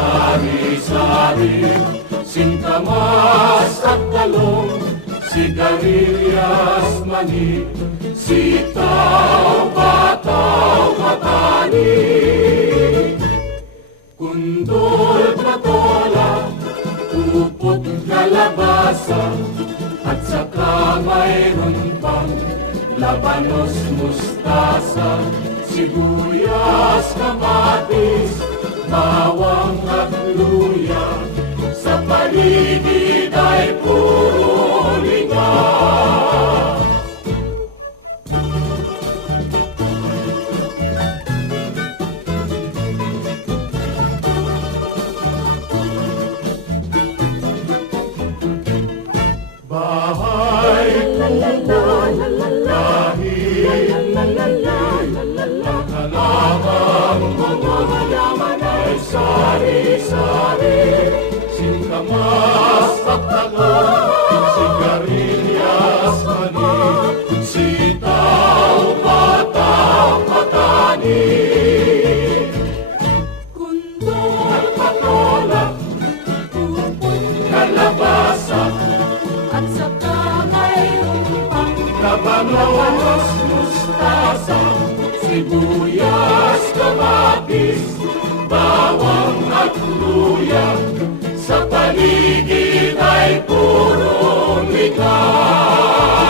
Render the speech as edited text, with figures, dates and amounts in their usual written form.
sari-sari, singkamas at talong, sigarilyas, mani, sitaw, bataw, matani, kundol, patola, upot, kalabasa, at saka mayroon pang labanos, mustasa, sibuyas, kamatis, bawang at luya, sa paligid ay puro linga. Bahay kubo, kahit ang halamang mga halaman ay sari-sari, singkamas at talong, sigarilyas, mani, sitaw, bataw, matani, kundol, patola, upot, kalabasa, at saka mayroon pang labanos, mustasa, sibuyas, kamatis, bawang at luya, sa paligid ay puro ligaw.